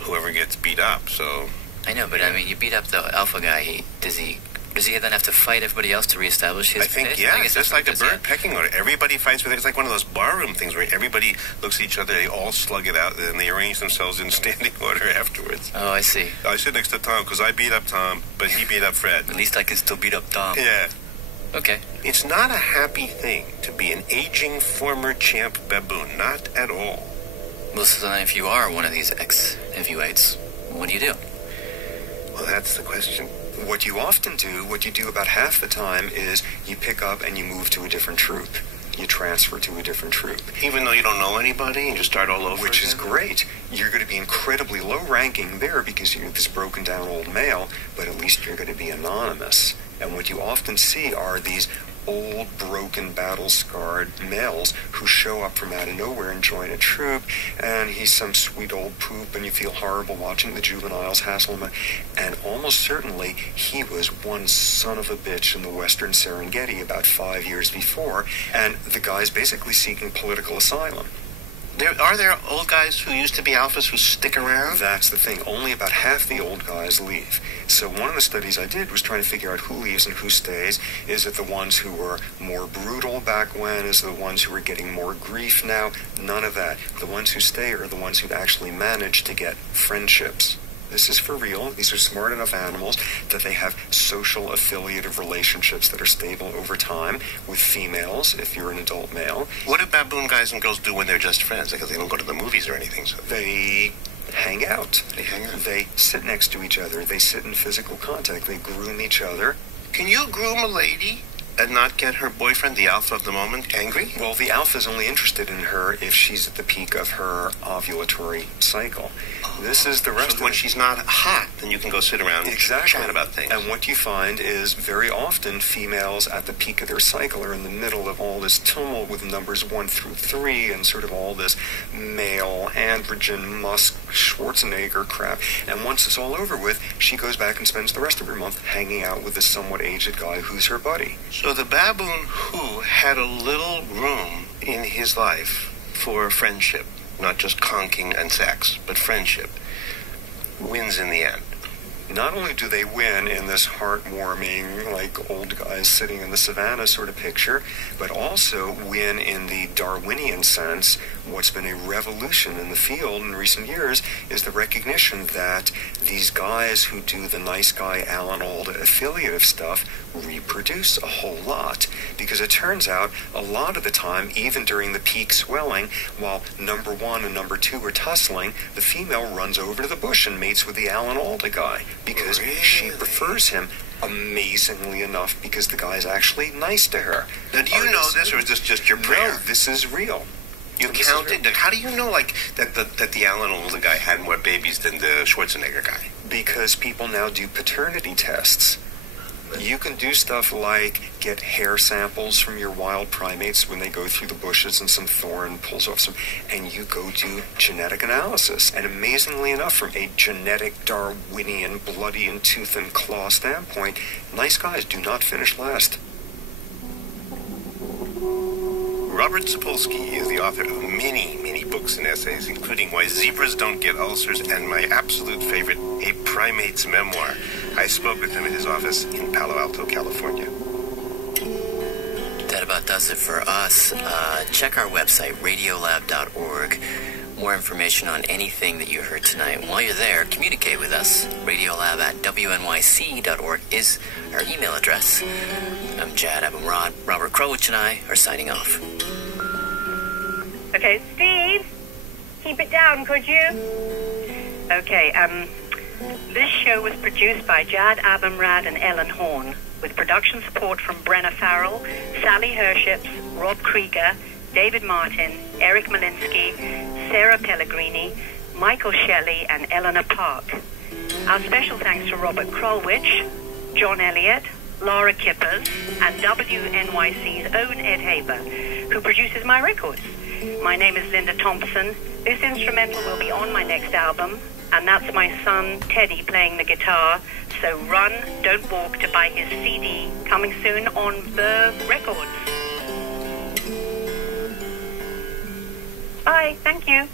Whoever gets beat up, so... I know, but I mean, you beat up the alpha guy. Does he then have to fight everybody else to reestablish his place? I think it's just like a bird pecking order. Everybody fights with it. It's like one of those barroom things where everybody looks at each other, they all slug it out, and then they arrange themselves in standing order afterwards. Oh, I see. I sit next to Tom because I beat up Tom, but he beat up Fred. At least I can still beat up Tom. Yeah. Okay. It's not a happy thing to be an aging former champ baboon. Not at all. Well, so then if you are one of these ex-heavyweights, what do you do? Well, that's the question. What you often do, what you do about half the time, is you pick up and you move to a different troop. You transfer to a different troop. Even though you don't know anybody and just start all over Which again? is great. You're going to be incredibly low-ranking there because you're this broken-down old male, but at least you're going to be anonymous. And what you often see are these old, broken, battle-scarred males who show up from out of nowhere and join a troop, and he's some sweet old poop, and you feel horrible watching the juveniles hassle him. And almost certainly, he was one son of a bitch in the Western Serengeti about 5 years before, and the guy's basically seeking political asylum. Are there old guys who used to be alphas who stick around? That's the thing. Only about half the old guys leave. So one of the studies I did was trying to figure out who leaves and who stays. Is it the ones who were more brutal back when? Is it the ones who are getting more grief now? None of that. The ones who stay are the ones who've actually managed to get friendships. This is for real. These are smart enough animals that they have social affiliative relationships that are stable over time with females, if you're an adult male. What do baboon guys and girls do when they're just friends? Because they don't go to the movies or anything. So they hang out. They hang out. They sit next to each other. They sit in physical contact. They groom each other. Can you groom a lady and not get her boyfriend, the alpha of the moment, angry? Well, the alpha's only interested in her if she's at the peak of her ovulatory cycle. This is the rest of it. When she's not hot, then you can go sit around and chat about things. And what you find is very often females at the peak of their cycle are in the middle of all this tumult with numbers 1 through 3 and sort of all this male androgen Musk Schwarzenegger crap. And once it's all over with, she goes back and spends the rest of her month hanging out with this somewhat aged guy who's her buddy. So the baboon who had a little room in his life for friendship, not just conking and sex, but friendship, wins in the end. Not only do they win in this heartwarming, like old guys sitting in the savannah sort of picture, but also win in the Darwinian sense. What's been a revolution in the field in recent years is the recognition that these guys who do the nice guy Alan Alda affiliative stuff reproduce a whole lot. Because it turns out a lot of the time, even during the peak swelling, while number 1 and number 2 are tussling, the female runs over to the bush and mates with the Alan Alda guy. Because she prefers him, amazingly enough, because the guy's actually nice to her. Now, do you know this, or is this just your prayer? No, this is real. You counted? How do you know, like, that the Alan Alda guy had more babies than the Schwarzenegger guy? Because people now do paternity tests. You can do stuff like get hair samples from your wild primates when they go through the bushes and some thorn pulls off some, and you go do genetic analysis. And amazingly enough, from a genetic Darwinian bloody and tooth and claw standpoint, nice guys do not finish last. Robert Sapolsky is the author of many, many books and essays, including Why Zebras Don't Get Ulcers and my absolute favorite, A Primate's Memoir. I spoke with him at his office in Palo Alto, California. That about does it for us. Check our website, radiolab.org. More information on anything that you heard tonight. And while you're there, communicate with us. Radiolab@wnyc.org is our email address. I'm Jad Abumrad. Robert Krowich and I are signing off. Okay, Steve, keep it down, could you? Okay, this show was produced by Jad Abumrad and Ellen Horn, with production support from Brenna Farrell, Sally Herships, Rob Krieger, David Martin, Eric Malinsky, Sarah Pellegrini, Michael Shelley, and Eleanor Park. Our special thanks to Robert Krolwich, John Elliott, Laura Kippers, and WNYC's own Ed Haber, who produces my records. My name is Linda Thompson. This instrumental will be on my next album, and that's my son Teddy playing the guitar. So run, don't walk to buy his CD, coming soon on The Records. Bye, thank you.